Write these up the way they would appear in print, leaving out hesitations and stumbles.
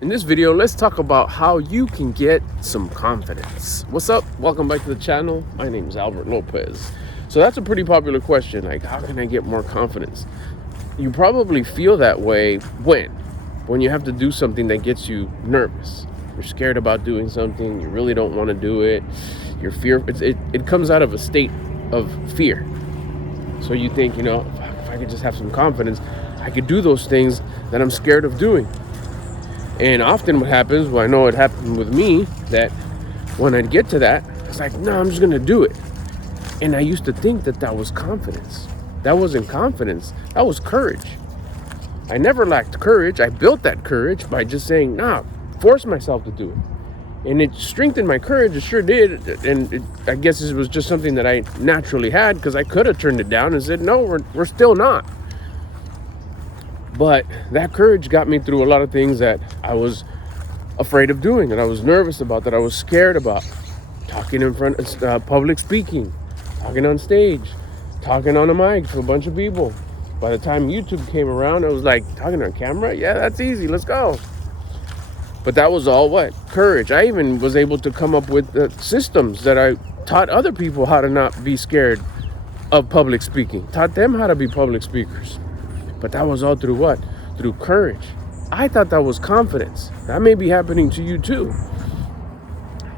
In this video, let's talk about how you can get some confidence. What's up? Welcome back to the channel. My name is Albert Lopez. So that's a pretty popular question. Like, how can I get more confidence? You probably feel that way when you have to do something that gets you nervous. You're scared about doing something. You really don't want to do it. You're it comes out of a state of fear. So you think, if I could just have some confidence, I could do those things that I'm scared of doing. And often what happens, well, I know it happened with me, that when I'd get to that, it's like, no, I'm just going to do it. And I used to think that was confidence. That wasn't confidence. That was courage. I never lacked courage. I built that courage by just saying, nah, force myself to do it. And it strengthened my courage. It sure did. And I guess it was just something that I naturally had, because I could have turned it down and said, no, we're still not. But that courage got me through a lot of things that I was afraid of doing, that I was nervous about, that I was scared about. Talking in front of public speaking, talking on stage, talking on a mic to a bunch of people. By the time YouTube came around, I was like, talking on camera? Yeah, that's easy. Let's go. But that was all what? Courage. I even was able to come up with systems that I taught other people how to not be scared of public speaking. Taught them how to be public speakers. But that was all through what? Through courage. I thought that was confidence. That may be happening to you too.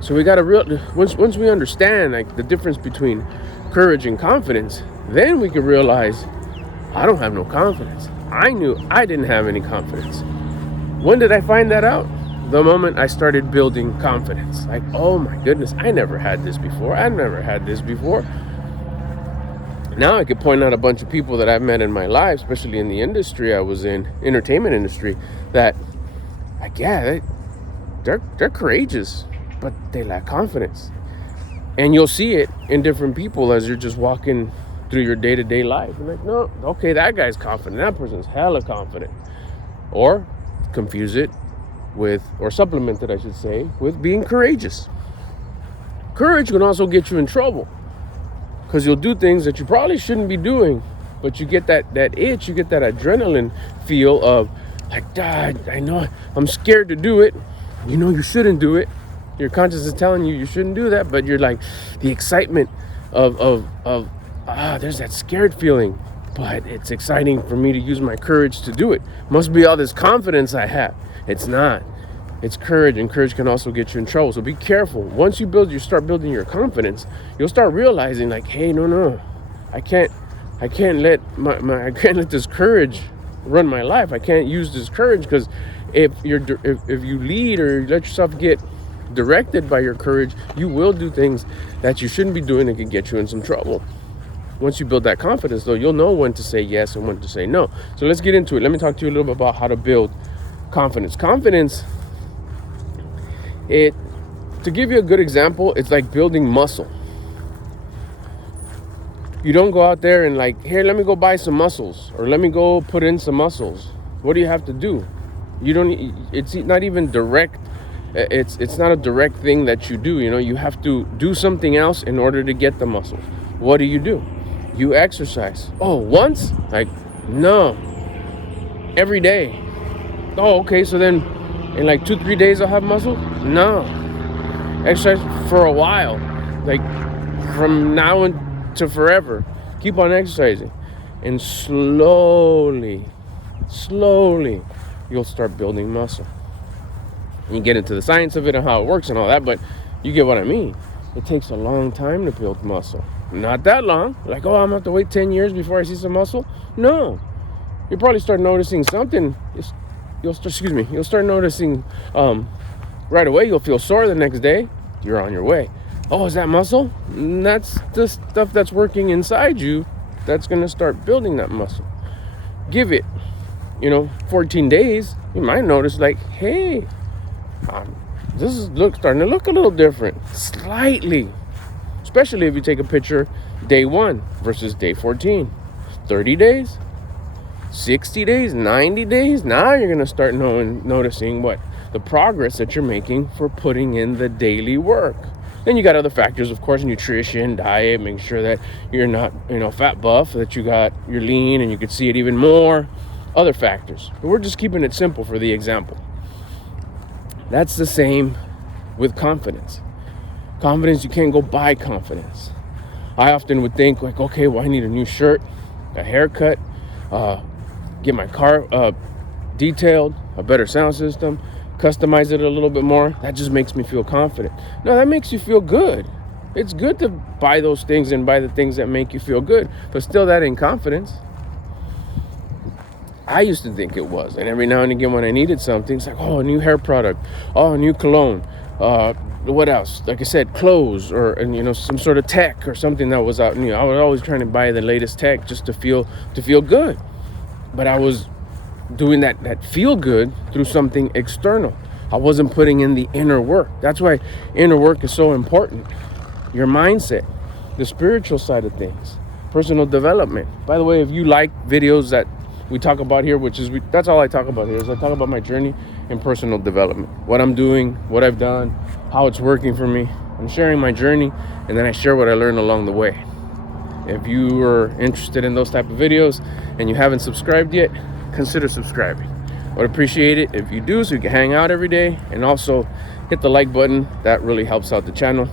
So we got to once we understand like the difference between courage and confidence, then we can realize I don't have no confidence. I knew I didn't have any confidence. When did I find that out? The moment I started building confidence. Like, oh my goodness, I never had this before. I never had this before. Now I could point out a bunch of people that I've met in my life, especially in the industry I was in, entertainment industry, that, like, yeah, they're courageous, but they lack confidence. And you'll see it in different people as you're just walking through your day-to-day life. You're like, no, okay, that guy's confident. That person's hella confident. Or confuse it with, or supplement it, I should say, with being courageous. Courage can also get you in trouble, because you'll do things that you probably shouldn't be doing, but you get that itch, you get that adrenaline feel of like, God, I know I'm scared to do it. You know you shouldn't do it. Your conscience is telling you shouldn't do that, but you're like, the excitement of there's that scared feeling, but it's exciting for me to use my courage to do it. Must be all this confidence I have. It's not. It's courage, and courage can also get you in trouble. So be careful. Once you start building your confidence, you'll start realizing like, hey, no, I can't let I can't let this courage run my life. I can't use this courage, because if you lead or you let yourself get directed by your courage, you will do things that you shouldn't be doing and can get you in some trouble. Once you build that confidence, though, you'll know when to say yes and when to say no. So let's get into it. Let me talk to you a little bit about how to build confidence. Confidence, to give you a good example, it's like building muscle. You don't go out there and like, here, let me go buy some muscles, or let me go put in some muscles. What do you have to do? It's not even direct. It's not a direct thing that you do. You have to do something else in order to get the muscles. What do? You exercise. Oh, once? Like, no. Every day. Oh, okay, so then in like 2-3 days I'll have muscle? No. Exercise for a while, like from now to forever. Keep on exercising, and slowly you'll start building muscle. And you get into the science of it and how it works and all that, but you get what I mean. It takes a long time to build muscle. Not that long. Like, oh, I'm gonna have to wait 10 years before I see some muscle. No. You'll probably start noticing something. You'll start noticing right away. You'll feel sore the next day. You're on your way. Oh, is that muscle? That's the stuff that's working inside you that's going to start building that muscle. Give it, 14 days. You might notice like, hey, this is starting to look a little different. Slightly. Especially if you take a picture day 1 versus day 14. 30 days. 60 days, 90 days, now you're going to start noticing what? The progress that you're making for putting in the daily work. Then you got other factors, of course, nutrition, diet, making sure that you're not, fat buff, that you're lean and you can see it even more. Other factors. But we're just keeping it simple for the example. That's the same with confidence. Confidence, you can't go buy confidence. I often would think like, okay, well, I need a new shirt, a haircut, get my car detailed, a better sound system, customize it a little bit more. That just makes me feel confident. No, that makes you feel good. It's good to buy those things and buy the things that make you feel good, but still that ain't confidence. I used to think it was, and every now and again when I needed something, it's like, oh, a new hair product, oh, a new cologne, what else? Like I said, clothes, or some sort of tech or something that was out. I was always trying to buy the latest tech just to feel good, but I was doing that feel good through something external. I wasn't putting in the inner work. That's why inner work is so important. Your mindset, the spiritual side of things, personal development. By the way, if you like videos that we talk about here, that's all I talk about here, is I talk about my journey in personal development, what I'm doing, what I've done, how it's working for me. I'm sharing my journey, and then I share what I learned along the way. If you are interested in those type of videos and you haven't subscribed yet, consider subscribing. I would appreciate it if you do, so you can hang out every day, and also hit the like button. That really helps out the channel.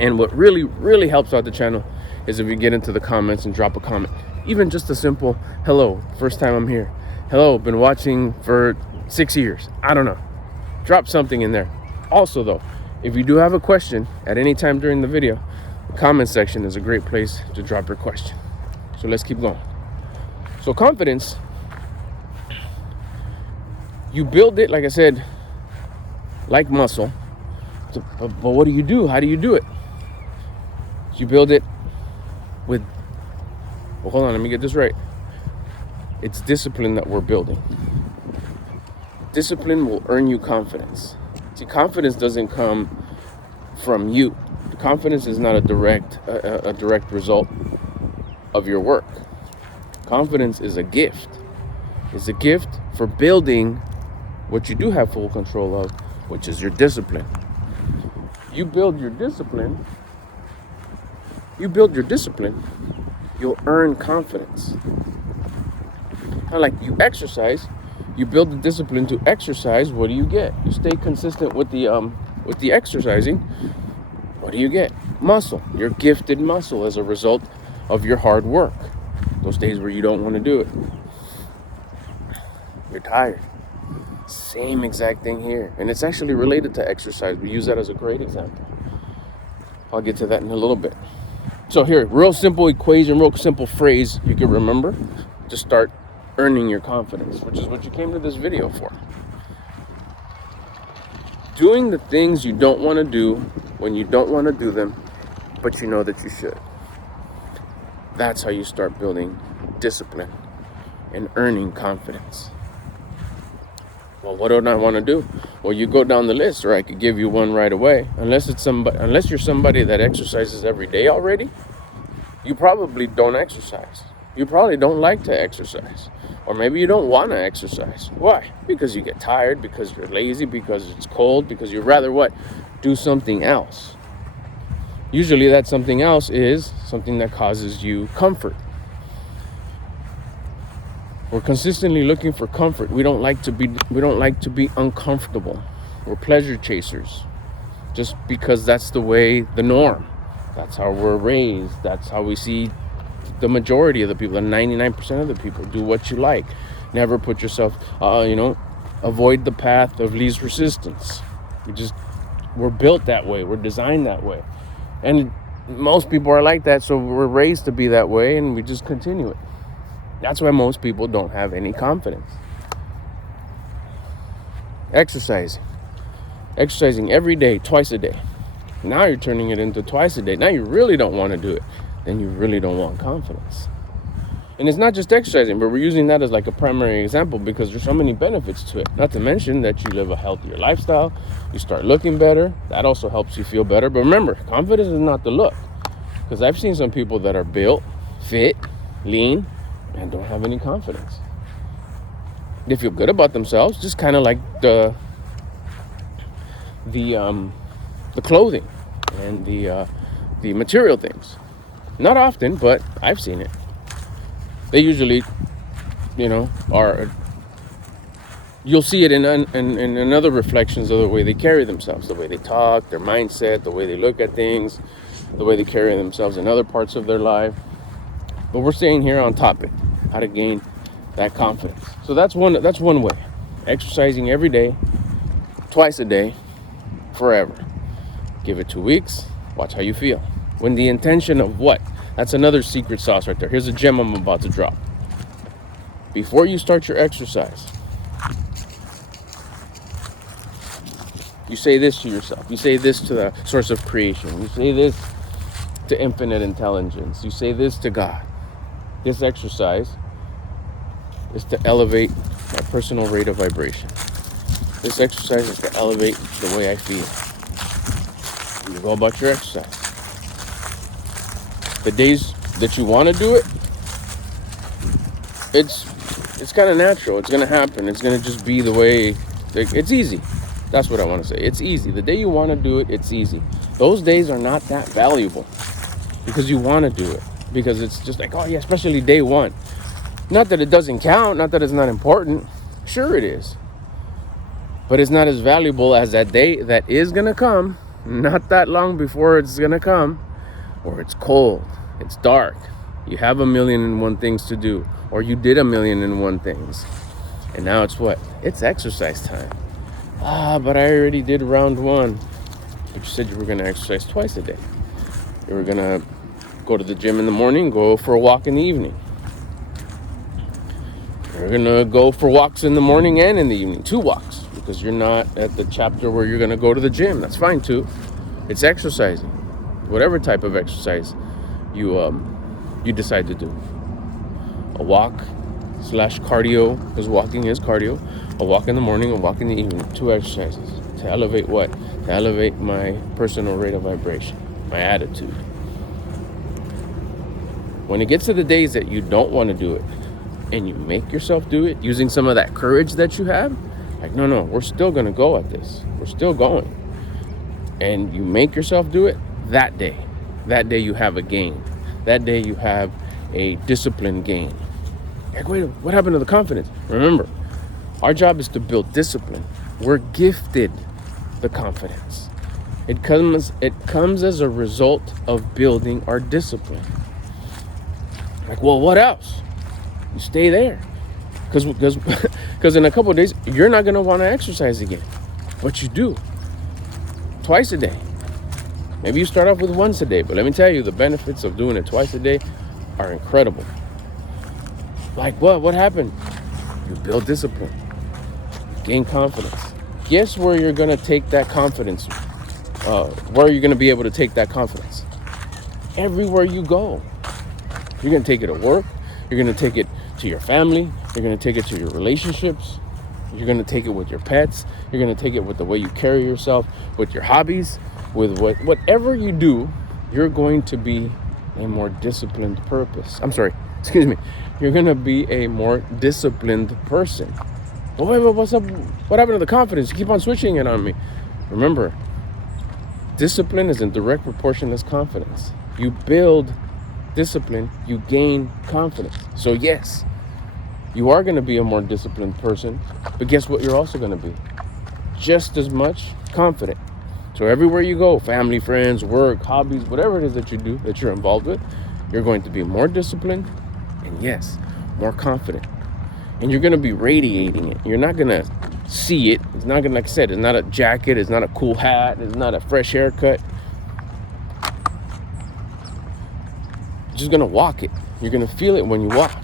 And what really, really helps out the channel is if you get into the comments and drop a comment. Even just a simple, hello, first time I'm here. Hello, been watching for 6 years. I don't know. Drop something in there. Also though, if you do have a question at any time during the video, the comment section is a great place to drop your question. So let's keep going. So confidence, you build it, like I said, like muscle. But what do? How do you do it? You build it with, well, hold on, let me get this right. It's discipline that we're building. Discipline will earn you confidence. See, confidence doesn't come from you. Confidence is not a direct result of your work. Confidence is a gift. It's a gift for building what you do have full control of, which is your discipline. You build your discipline, you'll earn confidence. Kind of like you exercise, you build the discipline to exercise. What do you get? You stay consistent with the exercising. What do you get? Muscle. You're gifted muscle as a result of your hard work. Those days where you don't want to do it, you're tired. Same exact thing here, and it's actually related to exercise. We use that as a great example. I'll get to that in a little bit. So here, real simple equation, real simple phrase you can remember to start earning your confidence, which is what you came to this video for. Doing the things you don't want to do when you don't want to do them, but you know that you should. That's how you start building discipline and earning confidence. Well, what don't I want to do? Well, you go down the list, or I could give you one right away. Unless you're somebody that exercises every day already, you probably don't exercise. You probably don't like to exercise. Or maybe you don't want to exercise. Why? Because you get tired, because you're lazy, because it's cold, because you'd rather what? Do something else. Usually that something else is something that causes you comfort. We're consistently looking for comfort. We don't like to be uncomfortable. We're pleasure chasers. Just because that's the norm. That's how we're raised. That's how we see the majority of the people, 99% of the people, do what you like. Never put yourself, avoid the path of least resistance. We're built that way. We're designed that way. And most people are like that, so we're raised to be that way, and we just continue it. That's why most people don't have any confidence. Exercising every day, twice a day. Now you're turning it into twice a day. Now you really don't want to do it. Then you really don't want confidence. And it's not just exercising, but we're using that as like a primary example because there's so many benefits to it. Not to mention that you live a healthier lifestyle. You start looking better. That also helps you feel better. But remember, confidence is not the look. Because I've seen some people that are built, fit, lean, and don't have any confidence. They feel good about themselves, just kind of like the clothing and the material things. Not often, but I've seen it. They usually, are You'll see it in other reflections of the way they carry themselves, the way they talk, their mindset, the way they look at things, the way they carry themselves in other parts of their life. But we're staying here on topic, how to gain that confidence. So that's one way. Exercising every day, twice a day, forever. Give it 2 weeks, watch how you feel. When the intention of what? That's another secret sauce right there. Here's a gem I'm about to drop. Before you start your exercise, you say this to yourself. You say this to the source of creation. You say this to infinite intelligence. You say this to God. This exercise is to elevate my personal rate of vibration. This exercise is to elevate the way I feel. You go about your exercise. The days that you want to do it, it's kind of natural. It's going to happen. It's going to just be the way. It's easy. That's what I want to say. It's easy. The day you want to do it, it's easy. Those days are not that valuable because you want to do it. Because it's just like, oh yeah, especially day one. Not that it doesn't count, not that it's not important. Sure it is. But it's not as valuable as that day that is going to come, not that long before it's going to come, or it's cold, it's dark, you have 1,000,001 things to do, or you did 1,000,001 things. And now it's what? It's exercise time. But I already did round one. But you said you were going to exercise twice a day. You were going to go to the gym in the morning, go for a walk in the evening. You're going to go for walks in the morning and in the evening, 2 walks, because you're not at the chapter where you're going to go to the gym. That's fine too. It's exercising, whatever type of exercise you decide to do. A walk / cardio, because walking is cardio. A walk in the morning, a walk in the evening, 2 exercises to elevate what? To elevate my personal rate of vibration, my attitude. When it gets to the days that you don't want to do it and you make yourself do it using some of that courage that you have, like, no, we're still going to go at this. We're still going. And you make yourself do it, that day you have a gain. That day you have a discipline gain. Like, wait, what happened to the confidence? Remember, our job is to build discipline. We're gifted the confidence. It comes as a result of building our discipline. Like, well, what else? You stay there. Because in a couple of days, you're not going to want to exercise again. But you do. Twice a day. Maybe you start off with once a day, but let me tell you, the benefits of doing it twice a day are incredible. Like what? What happened? You build discipline. Gain confidence. Guess where you're going to take that confidence? Where are you going to be able to take that confidence? Everywhere you go. You're going to take it at work. You're going to take it to your family. You're going to take it to your relationships. You're going to take it with your pets. You're going to take it with the way you carry yourself, with your hobbies, with whatever you do. You're going to be a more disciplined You're going to be a more disciplined person. Well, wait, what's up? What happened to the confidence? You keep on switching it on me. Remember, discipline is in direct proportion as confidence. You build discipline, you gain confidence. So yes, you are going to be a more disciplined person, but guess what you're also going to be? Just as much confident. So everywhere you go, family, friends, work, hobbies, whatever it is that you do, that you're involved with, you're going to be more disciplined and yes, more confident. And you're going to be radiating it. You're not going to see it. It's not going to, like I said, it's not a jacket. It's not a cool hat. It's not a fresh haircut. You're just going to walk it. You're going to feel it when you walk.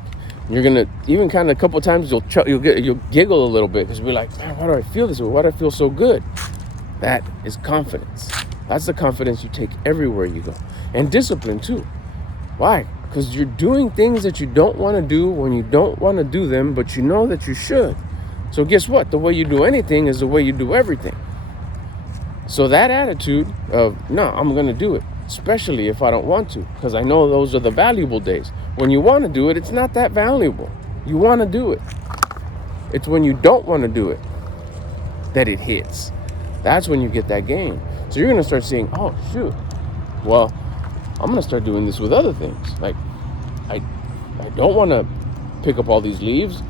You're going to, even kind of a couple of times, you'll giggle a little bit because you'll be like, man, why do I feel this way? Why do I feel so good? That is confidence. That's the confidence you take everywhere you go. And discipline too. Why? Because you're doing things that you don't want to do when you don't want to do them, but you know that you should. So guess what? The way you do anything is the way you do everything. So that attitude of, no, I'm going to do it, especially if I don't want to, because I know those are the valuable days. When you want to do it, it's not that valuable. You want to do it. It's when you don't want to do it that it hits. That's when you get that gain. So you're going to start seeing, oh, shoot, well, I'm going to start doing this with other things. Like, I don't want to pick up all these leaves,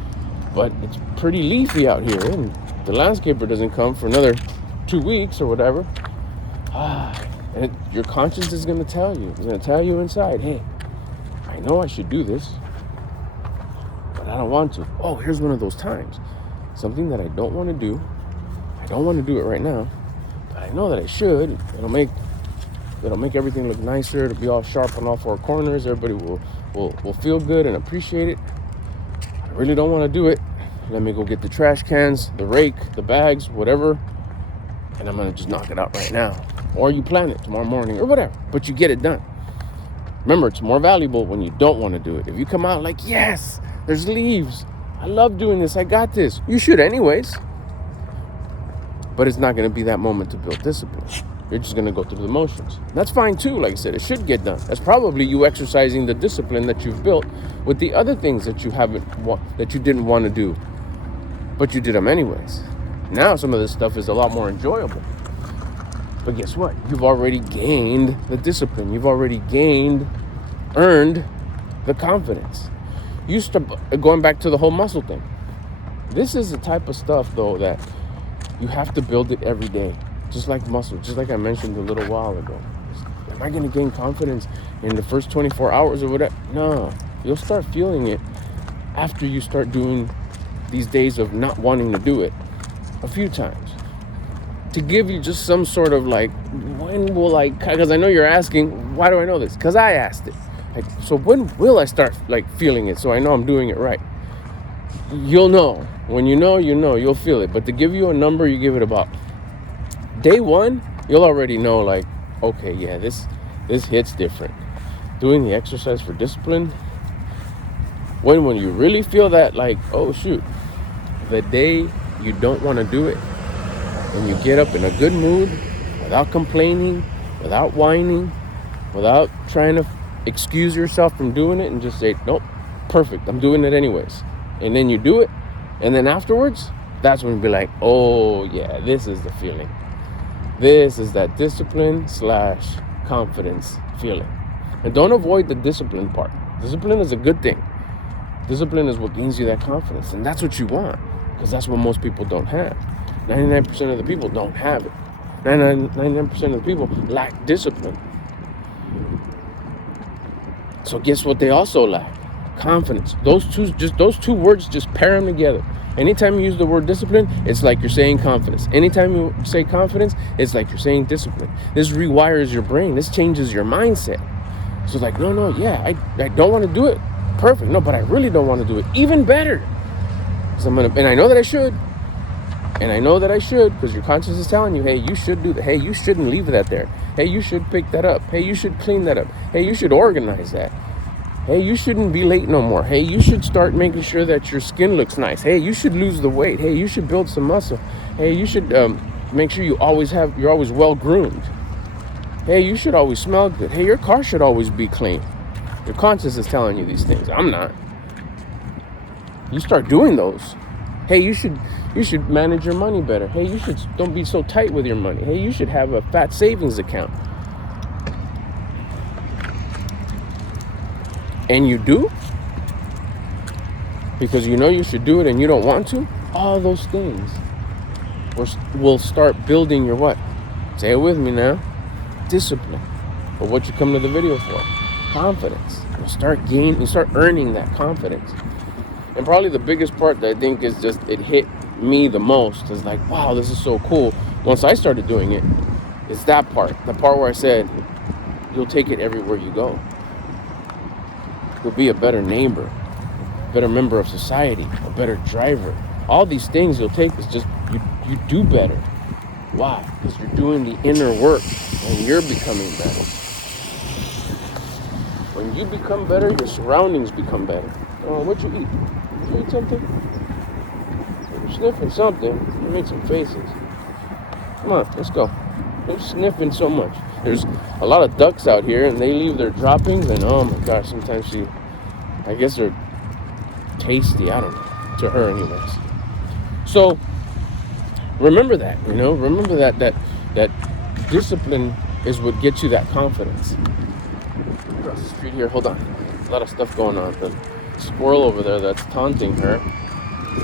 but it's pretty leafy out here, and the landscaper doesn't come for another 2 weeks or whatever. And your conscience is going to tell you. It's going to tell you inside, hey, I know I should do this, but I don't want to. Oh, here's one of those times. Something that I don't want to do. I don't want to do it right now, but I know that I should. It'll make everything look nicer. It'll be all sharp on all four corners. Everybody will feel good and appreciate it. I really don't want to do it. Let me go get the trash cans, the rake, the bags, whatever, and I'm going to just knock it out right now. Or you plan it tomorrow morning or whatever, but you get it done. Remember, it's more valuable when you don't want to do it. If you come out like, yes, there's leaves. I love doing this. I got this. You should anyways. But it's not going to be that moment to build discipline. You're just going to go through the motions. That's fine too. Like I said, it should get done. That's probably you exercising the discipline that you've built with the other things that you didn't want to do, but you did them anyways. Now some of this stuff is a lot more enjoyable. But guess what? You've already gained the discipline. You've already earned the confidence. You start going back to the whole muscle thing. This is the type of stuff, though, that you have to build it every day. Just like muscle, just like I mentioned a little while ago. Am I going to gain confidence in the first 24 hours or whatever? No. You'll start feeling it after you start doing these days of not wanting to do it a few times. To give you just some sort of like, when will I, because I know you're asking, why do I know this? Because I asked it. Like, so when will I start like feeling it so I know I'm doing it right? You'll know. When you know, you'll feel it. But to give you a number, you give it about day one, you'll already know like, okay, yeah, this hits different. Doing the exercise for discipline, when you really feel that like, oh shoot, the day you don't want to do it, and you get up in a good mood, without complaining, without whining, without trying to excuse yourself from doing it, and just say, nope, perfect, I'm doing it anyways. And then you do it, and then afterwards, that's when you be like, oh yeah, this is the feeling. This is that discipline/confidence feeling. And don't avoid the discipline part. Discipline is a good thing. Discipline is what gains you that confidence, and that's what you want, because that's what most people don't have. 99% of the people don't have it. 99% of the people lack discipline. So guess what they also lack? Confidence. Those two words, just pair them together. Anytime you use the word discipline, it's like you're saying confidence. Anytime you say confidence, it's like you're saying discipline. This rewires your brain. This changes your mindset. So it's like, no, yeah, I don't want to do it. Perfect. No, but I really don't want to do it. Even better. And I know that I should. And I know that I should, because your conscience is telling you, hey, you should do that. Hey, you shouldn't leave that there. Hey, you should pick that up. Hey, you should clean that up. Hey, you should organize that. Hey, you shouldn't be late no more. Hey, you should start making sure that your skin looks nice. Hey, you should lose the weight. Hey, you should build some muscle. Hey, you should make sure you're always well groomed. Hey, you should always smell good. Hey, your car should always be clean. Your conscience is telling you these things. I'm not. You start doing those. Hey, you should manage your money better. Hey, don't be so tight with your money. Hey, you should have a fat savings account. And you do, because you know you should do it and you don't want to. All those things will start building your what? Say it with me now. Discipline. Or what you come to the video for. Confidence. You'll start earning that confidence. And probably the biggest part that I think is just, it hit me the most, is like, wow, this is so cool. Once I started doing it, is that part. The part where I said, you'll take it everywhere you go. You'll be a better neighbor, a better member of society, a better driver. All these things you'll take is just, you do better. Why? Because you're doing the inner work and you're becoming better. When you become better, your surroundings become better. What you eat? You eat something? You're sniffing something. You make some faces. Come on, let's go. You're sniffing so much. There's a lot of ducks out here, and they leave their droppings, and oh my gosh, sometimes I guess they're tasty. I don't know. To her, anyways. So remember that. Remember that discipline is what gets you that confidence. Across the street here, hold on. A lot of stuff going on. The squirrel over there that's taunting her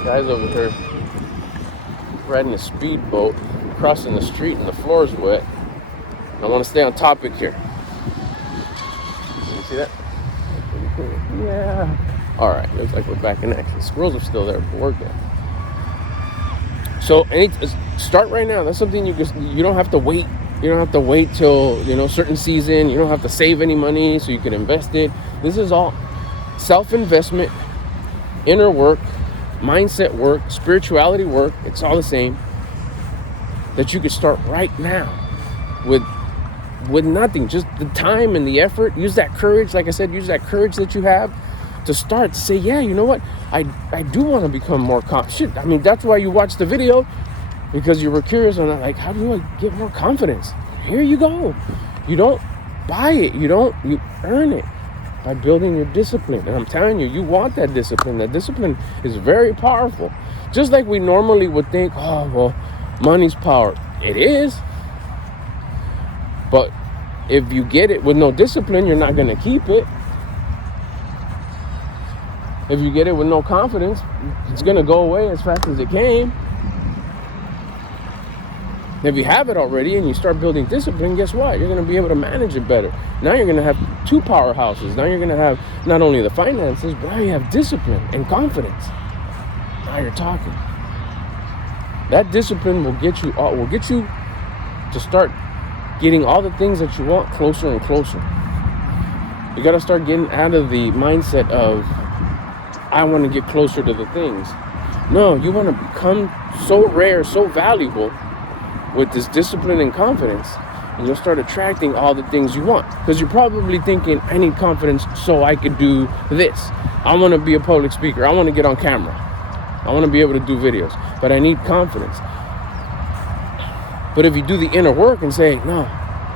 Guy's over here riding a speedboat, crossing the street, and the floor is wet. I want to stay on topic here. You see that? Yeah. All right. Looks like we're back in action. Squirrels are still there, but we're good. So, start right now. That's something you don't have to wait. You don't have to wait till certain season. You don't have to save any money so you can invest it. This is all self-investment, inner work, mindset work, spirituality work. It's all the same. That you could start right now with nothing, just the time and the effort. Use that courage, like I said, use that courage that you have to start to say, yeah, you know what, I do want to become more confident. I mean, that's why you watched the video, because you were curious on that, like, how do I get more confidence? Here you go. You don't buy it, you earn it by building your discipline. And I'm telling you, you want that discipline. That discipline is very powerful. Just like we normally would think, oh, well, money's power. It is. But if you get it with no discipline, you're not going to keep it. If you get it with no confidence, it's going to go away as fast as it came. If you have it already and you start building discipline, guess what? You're going to be able to manage it better. Now you're going to have two powerhouses. Now you're going to have not only the finances, but now you have discipline and confidence. Now you're talking. That discipline will get you to start getting all the things that you want closer and closer. You got to start getting out of the mindset of, I want to get closer to the things. No, you want to become so rare, so valuable with this discipline and confidence, and you'll start attracting all the things you want. Because you're probably thinking, I need confidence so I could do this. I want to be a public speaker. I want to get on camera. I want to be able to do videos, but I need confidence. But if you do the inner work and say, no,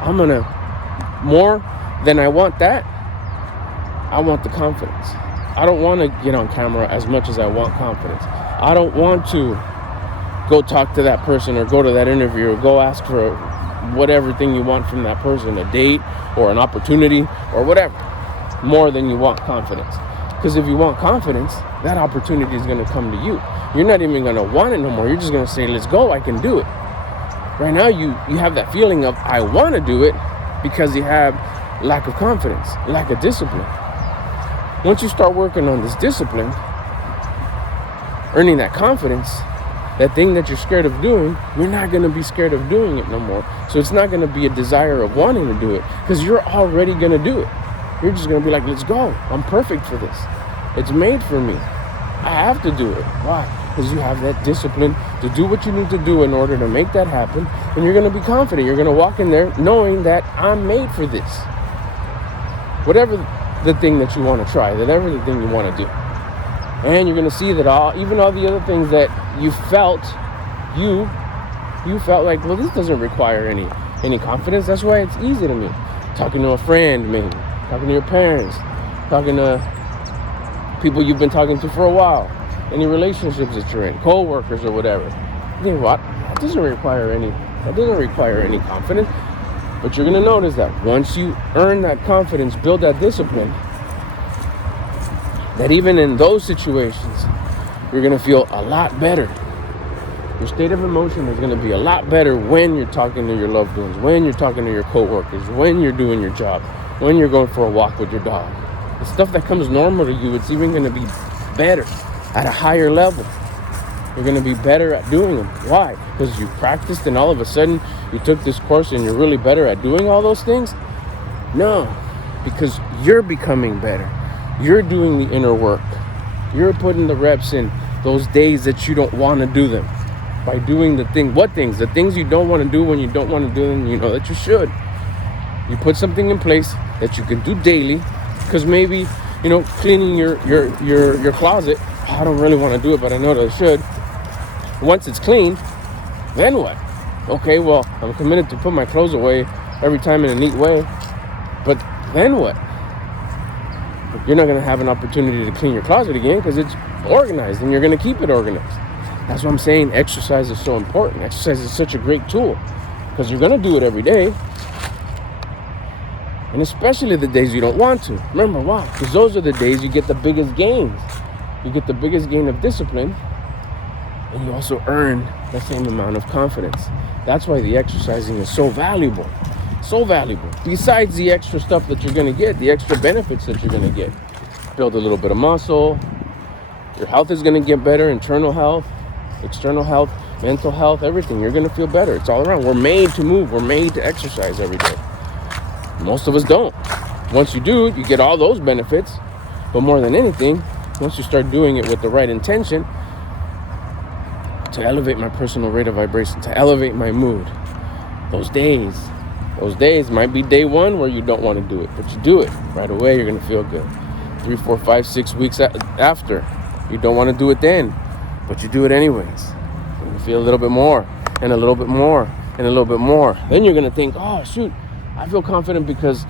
I'm going to, more than I want that, I want the confidence. I don't want to get on camera as much as I want confidence. I don't want to go talk to that person or go to that interview or go ask for whatever thing you want from that person, a date or an opportunity or whatever, more than you want confidence. Because if you want confidence, that opportunity is going to come to you. You're not even going to want it no more. You're just going to say, let's go, I can do it. Right now, you have that feeling of, I want to do it, because you have lack of confidence, lack of discipline. Once you start working on this discipline, earning that confidence, that thing that you're scared of doing, you're not going to be scared of doing it no more. So it's not going to be a desire of wanting to do it, because you're already going to do it. You're just going to be like, let's go. I'm perfect for this. It's made for me. I have to do it. Why? Because you have that discipline to do what you need to do in order to make that happen. And you're going to be confident. You're going to walk in there knowing that I'm made for this. Whatever the thing that you want to try, whatever the thing you want to do. And you're going to see that even all the other things that you felt like, well, this doesn't require any confidence. That's why it's easy to me. Talking to a friend, maybe. Talking to your parents. Talking to people you've been talking to for a while. Any relationships that you're in. Co-workers or whatever. You know what? That doesn't require any confidence. But you're going to notice that once you earn that confidence, build that discipline, that even in those situations, you're going to feel a lot better. Your state of emotion is going to be a lot better when you're talking to your loved ones, when you're talking to your coworkers, when you're doing your job, when you're going for a walk with your dog. The stuff that comes normal to you, it's even going to be better at a higher level. You're going to be better at doing them. Why? Because you practiced and all of a sudden you took this course and you're really better at doing all those things? No, because you're becoming better. You're doing the inner work. You're putting the reps in those days that you don't want to do them. By doing the thing. What things? The things you don't want to do when you don't want to do them, you know that you should. You put something in place that you can do daily. Because maybe, cleaning your closet, I don't really want to do it, but I know that I should. Once it's clean, then what? Okay, well, I'm committed to put my clothes away every time in a neat way. But then what? You're not going to have an opportunity to clean your closet again because it's organized and you're going to keep it organized. That's what I'm saying. Exercise is so important. Exercise is such a great tool because you're going to do it every day. And especially the days you don't want to. Remember why? Because those are the days you get the biggest gains. You get the biggest gain of discipline and you also earn the same amount of confidence. That's why the exercising is so valuable. So valuable. Besides the extra stuff that you're going to get, the extra benefits that you're going to get. Build a little bit of muscle. Your health is going to get better. Internal health, external health, mental health, everything. You're going to feel better. It's all around. We're made to move. We're made to exercise every day. Most of us don't. Once you do, you get all those benefits. But more than anything, once you start doing it with the right intention, to elevate my personal rate of vibration, to elevate my mood, those days might be day one where you don't want to do it, but you do it right away, you're going to feel good. 3, 4, 5, 6 weeks after, you don't want to do it then, but you do it anyways. You're going to feel a little bit more, and a little bit more, and a little bit more. Then you're going to think, oh shoot, I feel confident because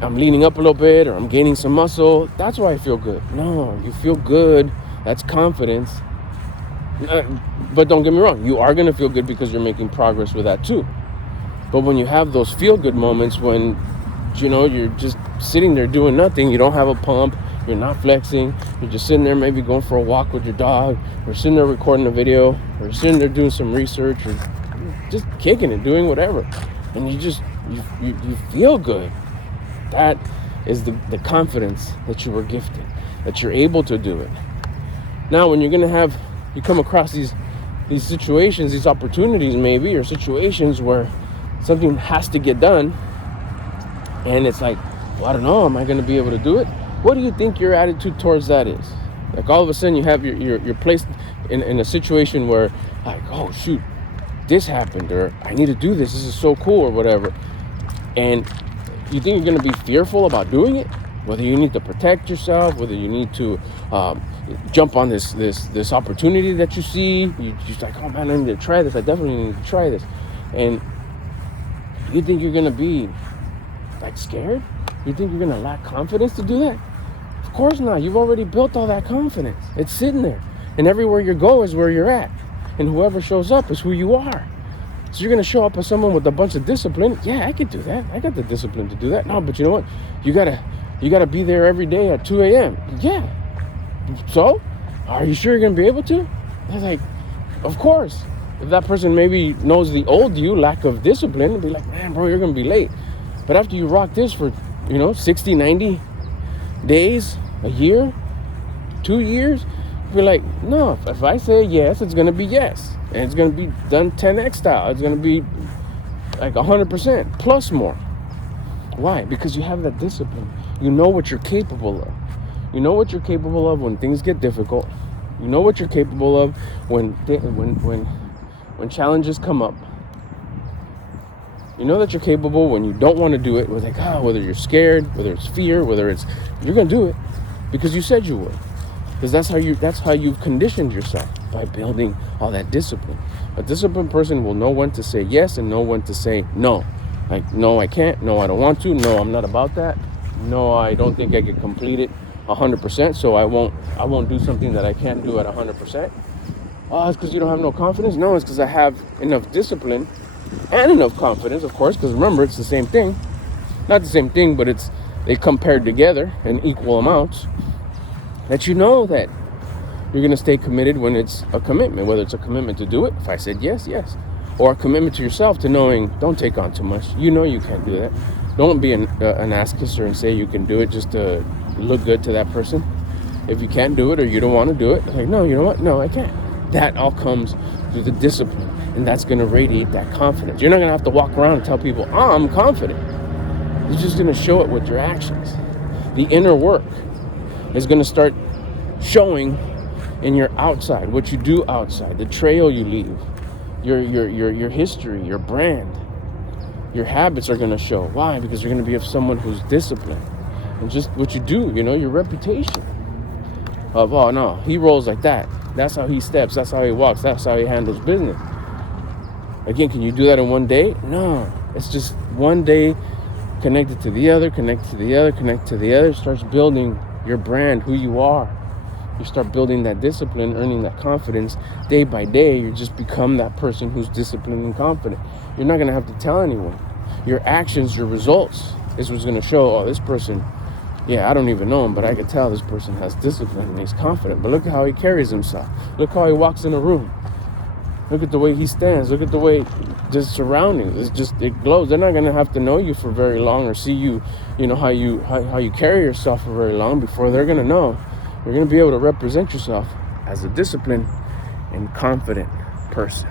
I'm leaning up a little bit, or I'm gaining some muscle. That's why I feel good. No, you feel good. That's confidence. But don't get me wrong, you are going to feel good because you're making progress with that too. But when you have those feel-good moments when, you're just sitting there doing nothing, you don't have a pump, you're not flexing, you're just sitting there maybe going for a walk with your dog, or sitting there recording a video, or sitting there doing some research, or just kicking it, doing whatever. And you feel good. That is the confidence that you were gifted, that you're able to do it. Now, when you come across these situations, these opportunities maybe, or situations where something has to get done, and it's like, well, I don't know, am I going to be able to do it? What do you think your attitude towards that is? Like all of a sudden you have you're placed in a situation where, like, oh shoot, this happened, or I need to do this is so cool, or whatever, and you think you're going to be fearful about doing it, whether you need to protect yourself, whether you need to jump on this opportunity that you see. You're just like, oh man, I need to try this, I definitely need to try this. And you think you're going to be like scared? You think you're going to lack confidence to do that? Of course not. You've already built all that confidence. It's sitting there. And everywhere you go is where you're at. And whoever shows up is who you are. So you're going to show up as someone with a bunch of discipline. Yeah, I could do that. I got the discipline to do that. No, but you know what? You gotta be there every day at 2 a.m. Yeah. So, are you sure you're going to be able to? They're like, of course. If that person maybe knows the old you, lack of discipline, they'll be like, man, bro, you're going to be late. But after you rock this for, 60, 90 days, a year, 2 years, you're like, no, if I say yes, it's going to be yes. And it's going to be done 10x style. It's going to be like 100% plus more. Why? Because you have that discipline. You know what you're capable of. You know what you're capable of when things get difficult. You know what you're capable of when challenges come up. You know that you're capable when you don't want to do it. Whether you're scared, whether it's fear, whether it's, you're going to do it because you said you would. Because that's how you've conditioned yourself, by building all that discipline. A disciplined person will know when to say yes and know when to say no. Like, no, I can't. No, I don't want to. No, I'm not about that. No, I don't think I can complete it 100%. So I won't do something that I can't do at 100%. Oh, it's because you don't have no confidence? No, it's because I have enough discipline and enough confidence, of course, because remember, it's the same thing. Not the same thing, but they come paired together in equal amounts. That you know that you're going to stay committed when it's a commitment, whether it's a commitment to do it. If I said yes, yes. Or a commitment to yourself to knowing, don't take on too much. You know you can't do that. Don't be an ass kisser and say you can do it just to look good to that person. If you can't do it or you don't want to do it, like, no, you know what? No, I can't. That all comes through the discipline, and that's going to radiate that confidence. You're not going to have to walk around and tell people, oh, I'm confident. You're just going to show it with your actions. The inner work is going to start showing in your outside, what you do outside, the trail you leave, your history, your brand, your habits are going to show. Why? Because you're going to be someone who's disciplined, and just what you do, your reputation of, oh no, he rolls like that. That's how he steps. That's how he walks. That's how he handles business. Again, can you do that in one day? No, it's just one day connected to the other, connected to the other, connected to the other. It starts building your brand, who you are. You start building that discipline, earning that confidence day by day. You just become that person who's disciplined and confident. You're not going to have to tell anyone. Your actions, your results is what's going to show, oh, this person, yeah, I don't even know him, but I can tell this person has discipline and he's confident. But look at how he carries himself. Look how he walks in a room. Look at the way he stands. Look at the way, just surroundings. It glows. They're not gonna have to know you for very long or see you, how you carry yourself for very long before they're gonna know. You're gonna be able to represent yourself as a disciplined and confident person.